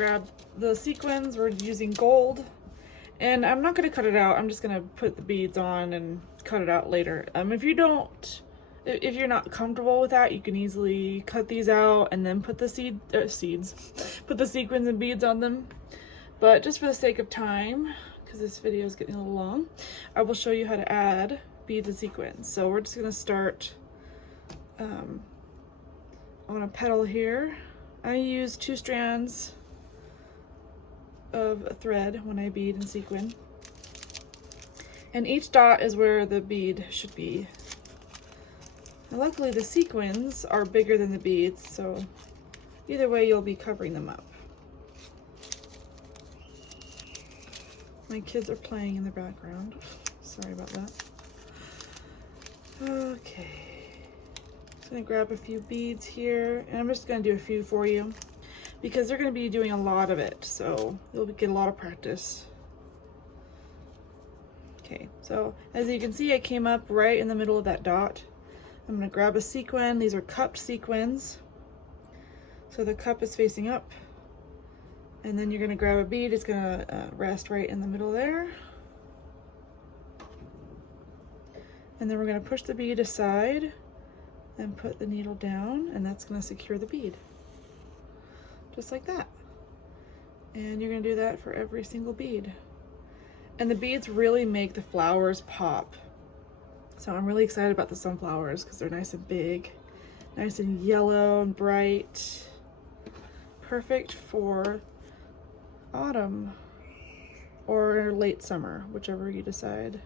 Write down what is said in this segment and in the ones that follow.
grab the sequins. We're using gold, and I'm not gonna cut it out. I'm just gonna put the beads on and cut it out later. If you're not comfortable with that, you can easily cut these out and then put the put the sequins and beads on them. But just for the sake of time, because this video is getting a little long, I will show you how to add beads and sequins. So we're just gonna start on a petal here. I use 2 strands of a thread when I bead and sequin. And each dot is where the bead should be. And luckily the sequins are bigger than the beads, so either way you'll be covering them up. My kids are playing in the background. Sorry about that. Okay. Just gonna grab a few beads here, and I'm just gonna do a few for you because they're gonna be doing a lot of it, so you'll get a lot of practice. Okay, so as you can see, I came up right in the middle of that dot. I'm gonna grab a sequin. These are cupped sequins. So the cup is facing up, and then you're gonna grab a bead. It's gonna rest right in the middle there. And then we're gonna push the bead aside and put the needle down, and that's gonna secure the bead. Just like that. And you're gonna do that for every single bead. And the beads really make the flowers pop. So I'm really excited about the sunflowers because they're nice and big, nice and yellow and bright. Perfect for autumn or late summer, whichever you decide.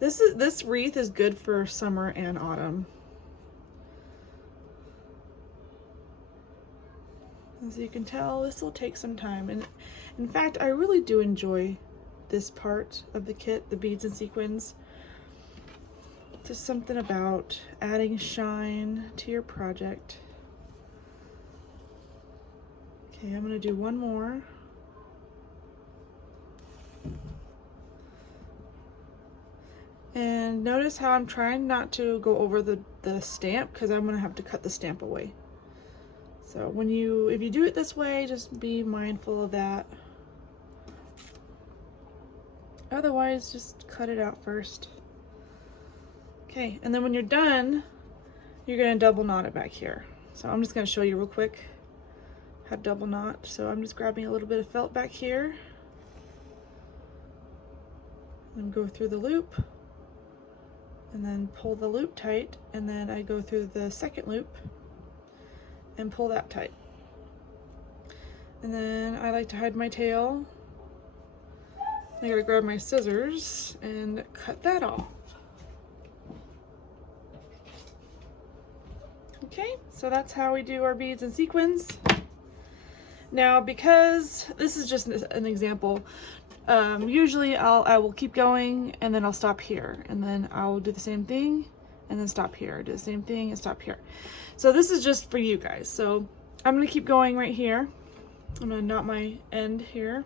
This wreath is good for summer and autumn. As you can tell, this will take some time. And in fact, I really do enjoy this part of the kit, the beads and sequins. Just something about adding shine to your project. Okay, I'm gonna do one more. And notice how I'm trying not to go over the stamp because I'm gonna have to cut the stamp away. So if you do it this way, just be mindful of that. Otherwise, just cut it out first. Okay, and then when you're done, you're gonna double knot it back here. So I'm just gonna show you real quick how to double knot. So I'm just grabbing a little bit of felt back here and go through the loop and then pull the loop tight, and then I go through the second loop and pull that tight. And then I like to hide my tail. I gotta grab my scissors and cut that off. Okay, so that's how we do our beads and sequins. Now, because this is just an example, usually I will keep going and then I'll stop here, and then I'll do the same thing and then stop here, do the same thing and stop here. So this is just for you guys. So I'm gonna keep going right here. I'm gonna knot my end here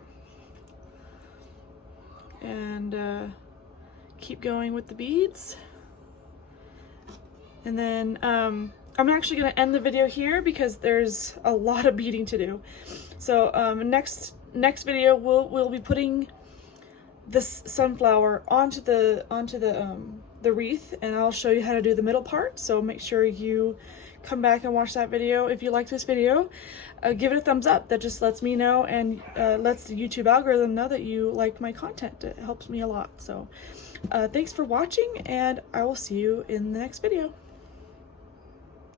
and keep going with the beads. And then I'm actually going to end the video here because there's a lot of beading to do. So next video we'll be putting this sunflower onto the wreath, and I'll show you how to do the middle part. So make sure you come back and watch that video. If you like this video, give it a thumbs up. That just lets me know and lets the YouTube algorithm know that you like my content. It helps me a lot. So thanks for watching, and I will see you in the next video.